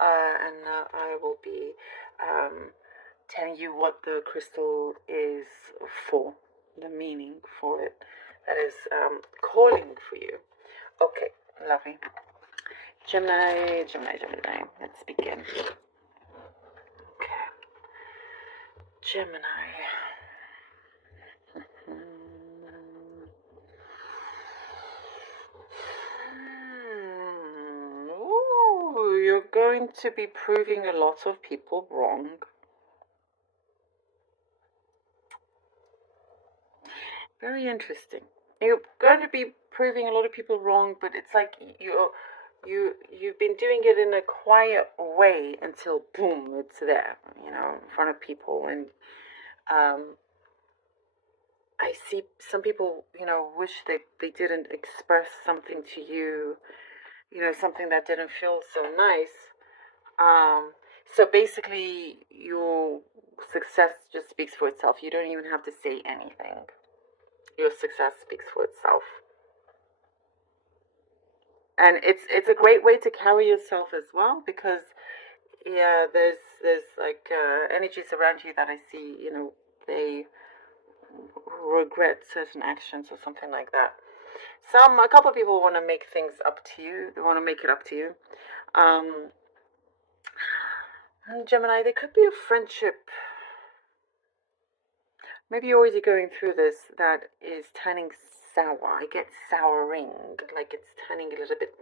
I will be telling you what the crystal is for, the meaning for it, that is calling for you. Okay, lovely. Gemini, Gemini, Gemini. Let's begin. Okay. Gemini. Ooh, you're going to be proving a lot of people wrong. Very interesting. You're going to be proving a lot of people wrong, but it's like you've been doing it in a quiet way until boom, it's there, in front of people. And I see some people, wish they didn't express something to you, something that didn't feel so nice. So basically, your success just speaks for itself. You don't even have to say anything. Your success speaks for itself. And it's a great way to carry yourself as well, because there's like energies around you that I see, they regret certain actions or something like that. A couple of people want to make things up to you. They want to make it up to you. Gemini, there could be a friendship. Maybe you're already going through this, that is turning sour. I get souring, like it's turning a little bit.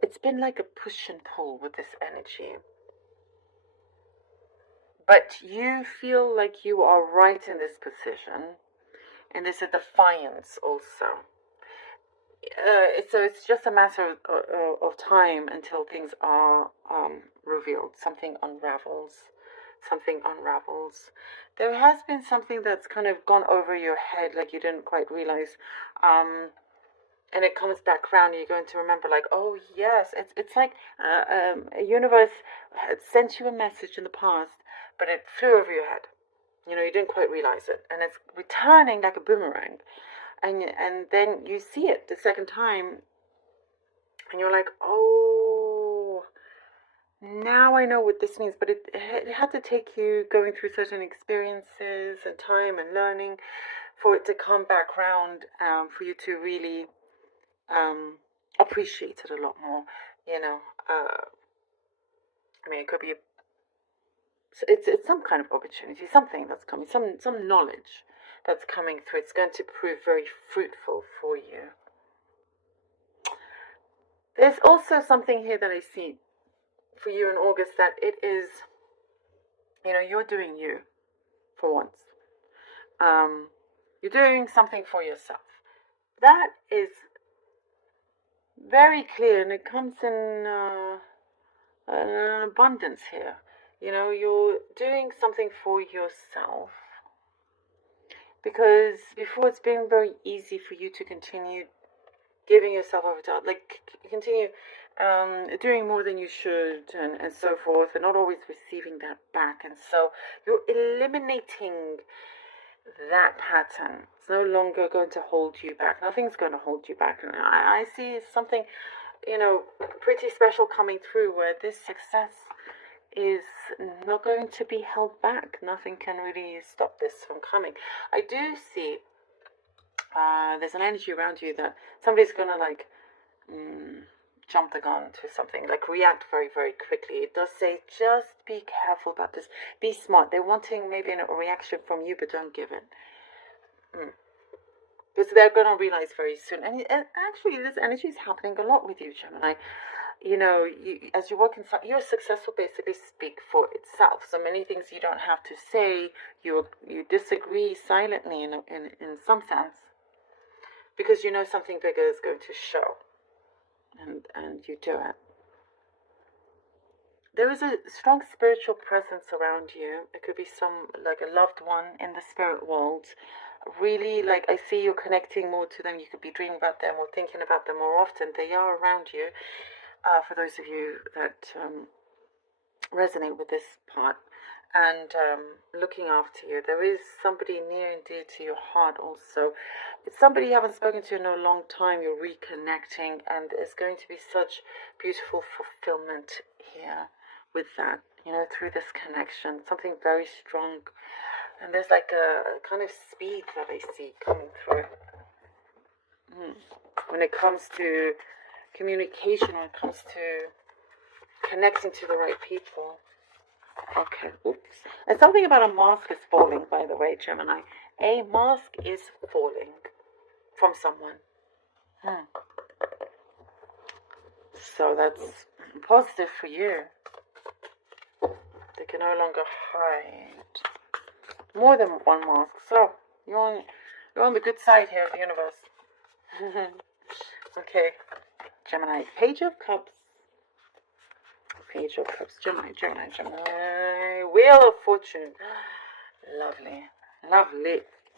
It's been like a push and pull with this energy. But you feel like you are right in this position, and there's a defiance also. So it's just a matter of time until things are revealed. Something unravels. There has been something that's kind of gone over your head, like you didn't quite realize, and it comes back around, and you're going to remember, like, oh yes, it's like a universe had sent you a message in the past, but it flew over your head. You didn't quite realize it, and it's returning like a boomerang. And then you see it the second time, and you're like, oh, now I know what this means. But it had to take you going through certain experiences and time and learning for it to come back round, for you to really appreciate it a lot more. It could be it's some kind of opportunity, something that's coming, some knowledge that's coming through. It's going to prove very fruitful for you. There's also something here that I see for you in August, that it is, you're doing you for once. You're doing something for yourself. That is very clear, and it comes in an abundance here. You're doing something for yourself, because before it's been very easy for you to continue giving yourself over to, like, continue doing more than you should, and so forth, and not always receiving that back. And so you're eliminating that pattern. It's no longer going to hold you back. Nothing's going to hold you back. And I see something, pretty special coming through, where this success is not going to be held back. Nothing can really stop this from coming. I do see there's an energy around you that somebody's gonna like jump the gun to something, like react very, very quickly. It does say just be careful about this, be smart. They're wanting maybe a reaction from you, but don't give it, because they're gonna realize very soon. And actually, this energy is happening a lot with you, Gemini. As you work inside, your success will basically speak for itself. So many things you don't have to say. You disagree silently in some sense, because something bigger is going to show, and you do it. There is a strong spiritual presence around you. It could be like a loved one in the spirit world. Really, like, I see you connecting more to them. You could be dreaming about them or thinking about them more often. They are around you. For those of you that resonate with this part, and looking after you. There is somebody near and dear to your heart also. It's somebody you haven't spoken to in a long time. You're reconnecting, and there's going to be such beautiful fulfillment here with that, through this connection. Something very strong. And there's like a kind of speed that I see coming through. When it comes to communication, when it comes to connecting to the right people. Okay, oops. And something about a mask is falling, by the way, Gemini. A mask is falling from someone. So that's positive for you. They can no longer hide more than one mask. So you're on the good side here of the universe. Okay, Gemini. Page of Cups. Page of Cups. Gemini. Wheel of Fortune. Lovely.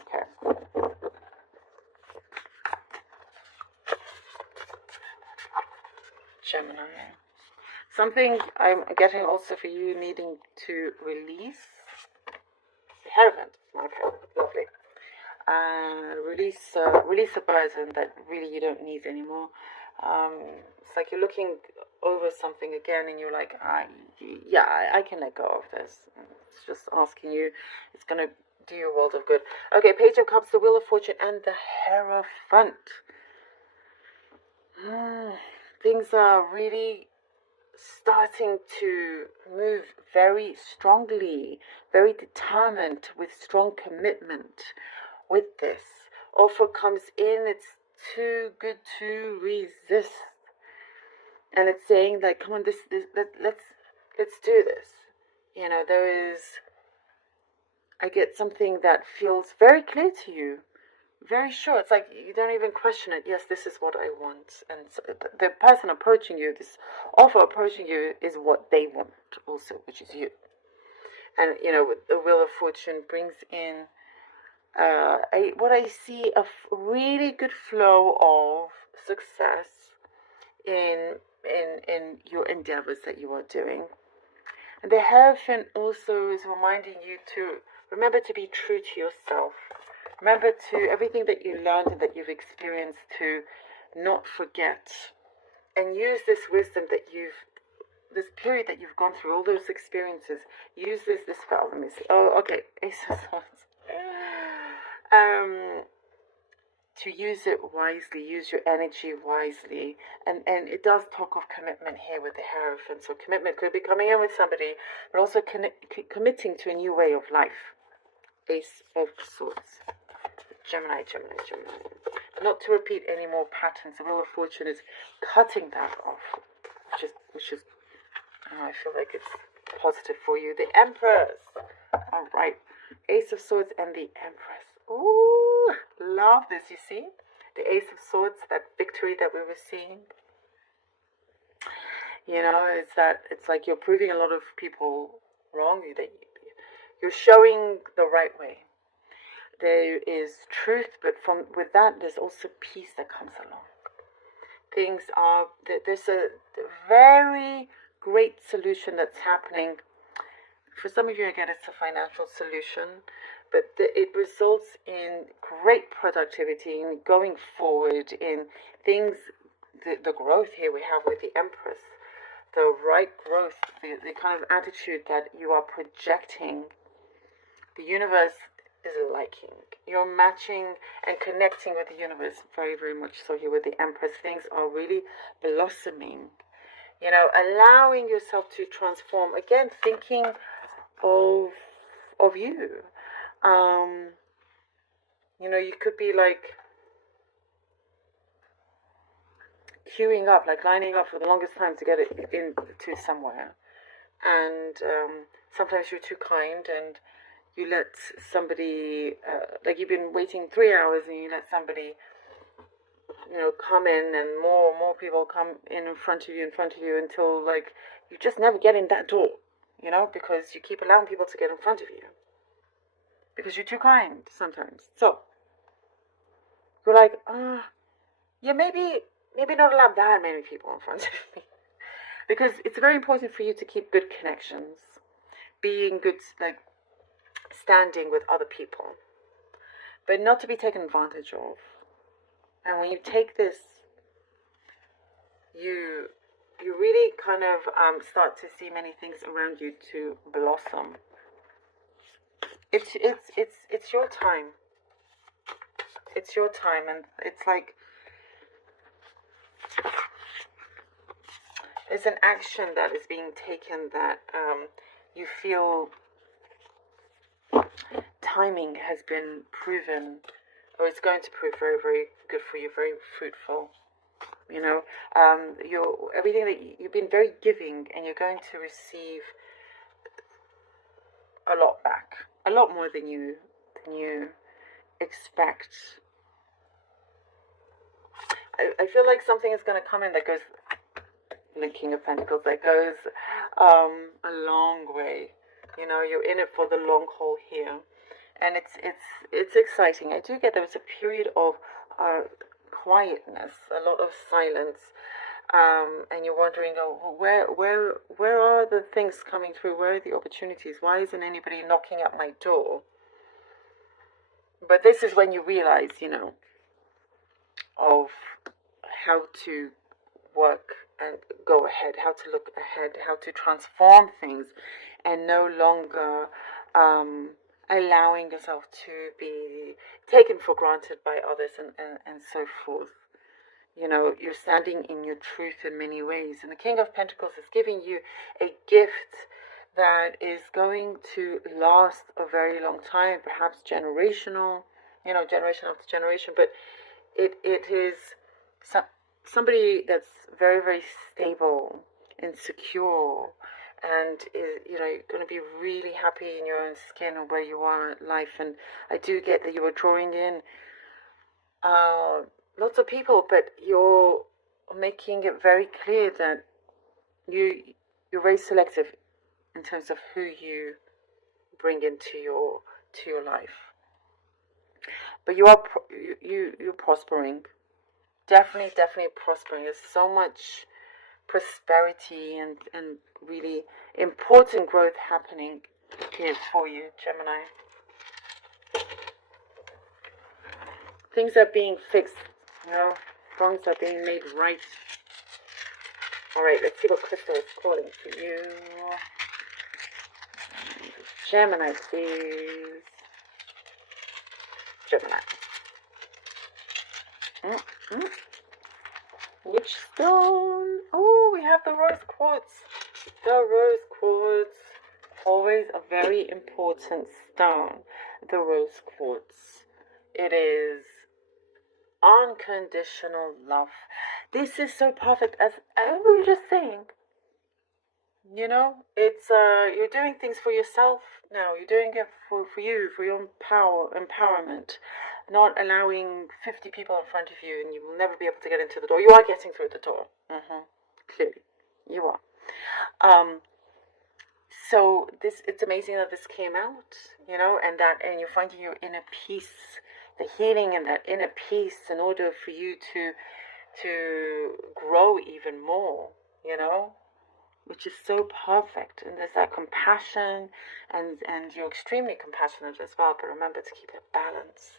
Okay. Gemini. Something I'm getting also for you needing to release. Hierophant. Okay, lovely. Release a burden that really you don't need anymore. It's like you're looking over something again and you're like, I can let go of this. It's just asking you. It's going to do you a world of good. Okay, Page of Cups, the Wheel of Fortune, and the Hierophant. Things are really starting to move very strongly, very determined, with strong commitment with this. Offer comes in, it's too good to resist. And it's saying like, come on, let's do this. I get something that feels very clear to you. Very sure. It's like you don't even question it. Yes, this is what I want. And so the person approaching you, this offer approaching you, is what they want also, which is you. And, with the Wheel of Fortune brings in what I see, a really good flow of success in your endeavors that you are doing. And the Hierophant also is reminding you to remember to be true to yourself. Remember to everything that you learned and that you've experienced, to not forget, and use this wisdom that this period that you've gone through, all those experiences. Use this spell. Let me see. Oh, okay. Ace of Swords. To use it wisely, use your energy wisely, and it does talk of commitment here with the Hierophant. So commitment could be coming in with somebody, but also committing to a new way of life. Ace of Swords. Gemini. Not to repeat any more patterns. The Wheel of Fortune is cutting that off, which is I feel like it's positive for you. The Empress. All right. Ace of Swords and the Empress. Ooh, love this. You see? The Ace of Swords, that victory that we were seeing. It's like you're proving a lot of people wrong. You're showing the right way. There is truth, but with that, there's also peace that comes along. There's a very great solution that's happening. For some of you, again, it's a financial solution, but it results in great productivity, in going forward, in things, the growth here we have with the Empress, the right growth, the kind of attitude that you are projecting, the universe is liking. You're matching and connecting with the universe very, very much so here with the Empress. Things are really blossoming. Allowing yourself to transform. Again, thinking of you. You could be like queuing up, like lining up for the longest time to get it into somewhere. And sometimes you're too kind and you let somebody, like you've been waiting 3 hours and you let somebody, come in, and more people come in front of you until like you just never get in that door, because you keep allowing people to get in front of you because you're too kind sometimes. So you're like, yeah, maybe not allow that many people in front of me, because it's very important for you to keep good connections, being good, like standing with other people, but not to be taken advantage of. And when you take this, you really kind of start to see many things around you to blossom. It's your time. It's your time, and it's like there's an action that is being taken that you feel timing has been proven, or it's going to prove very, very good for you, very fruitful. You know, everything that you've been very giving, and you're going to receive a lot back, a lot more than you expect. I feel like something is going to come in that goes, the King of Pentacles, that goes a long way. You know, you're in it for the long haul here, and it's exciting. I do get there was a period of quietness, a lot of silence, and you're wondering, oh, where are the things coming through? Where are the opportunities? Why isn't anybody knocking at my door? But this is when you realize, you know, of how to work and go ahead, how to look ahead, how to transform things, and no longer allowing yourself to be taken for granted by others and so forth. You know, you're standing in your truth in many ways. And the King of Pentacles is giving you a gift that is going to last a very long time, perhaps generational, you know, generation after generation. But it is somebody that's very, very stable and secure, and is, you know, you're going to be really happy in your own skin and where you are in life. And I do get that you are drawing in lots of people, but you're making it very clear that you're very selective in terms of who you bring into your life. But you're prospering. Definitely prospering. There's so much prosperity and really important growth happening here for you, Gemini. Things are being fixed, you know, wrongs are being made right. Alright, let's see what Crystal is calling for you. Gemini, please. Gemini. Which stone? Oh, we have the rose quartz. The rose quartz. Always a very important stone. The rose quartz. It is unconditional love. This is so perfect, as I was just saying. You know, it's you're doing things for yourself now. You're doing it for you, for your empowerment. Not allowing 50 people in front of you, and you will never be able to get into the door. You are getting through the door. Clearly, you are. So it's amazing that this came out, you know, and you're finding your inner peace, the healing and that inner peace, in order for you to grow even more, you know, which is so perfect. And there's that compassion, and you're extremely compassionate as well. But remember to keep it balanced.